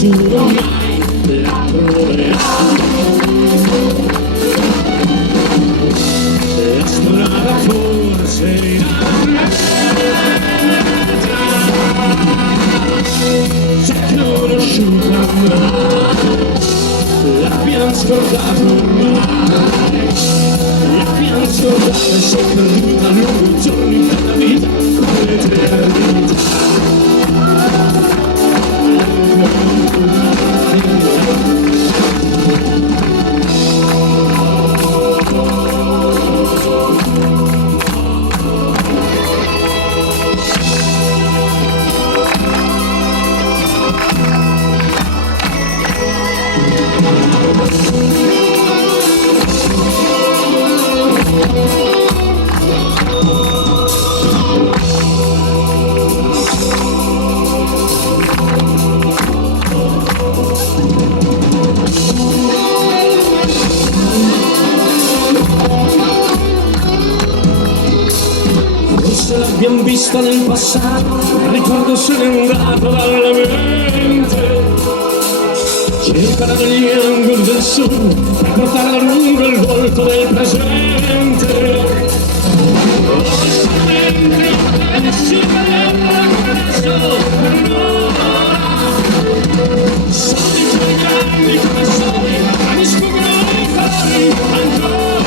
nessuno mai la troverà. La strada forse c'è conosciuta mai, l'abbiamo scordato ormai, l'abbiamo scordato e si è perduta lungo i giorni della vita come l'eternità. L'abbiamo vista nel passato, il ricordo se n'è andato dalla mente. Cercala negli angoli del sud per portare a lungo il volto del presente. Onestamente, adesso sono i tuoi grandi come soli, ma mi sfuggono i colori ancora.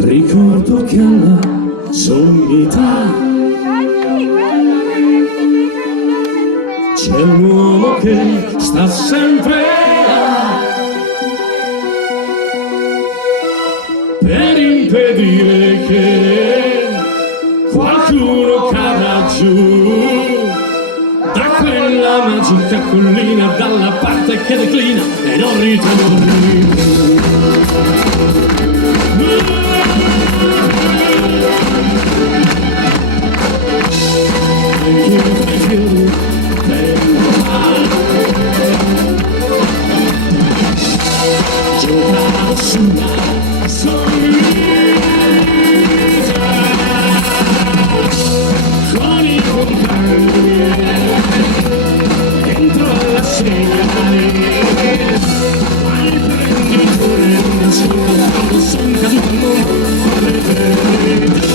Ricordo che alla sommità c'è un uomo che sta sempre là per impedire che qualcuno cada giù da quella magica collina, dalla parte che declina e non ritorni più. Giocavo sulla solita con i compagni dentro alla segnale, ma il prenditore non si quando son caduto al mondo all'eternità.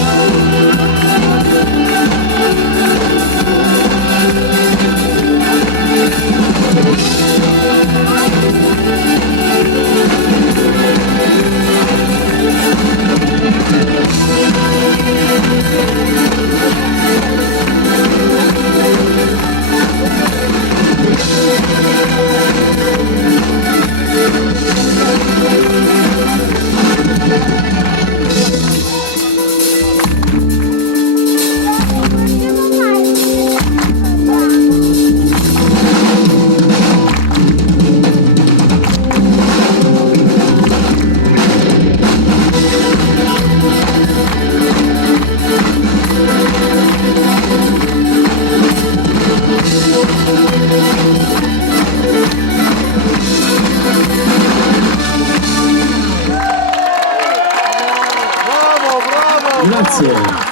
Grazie.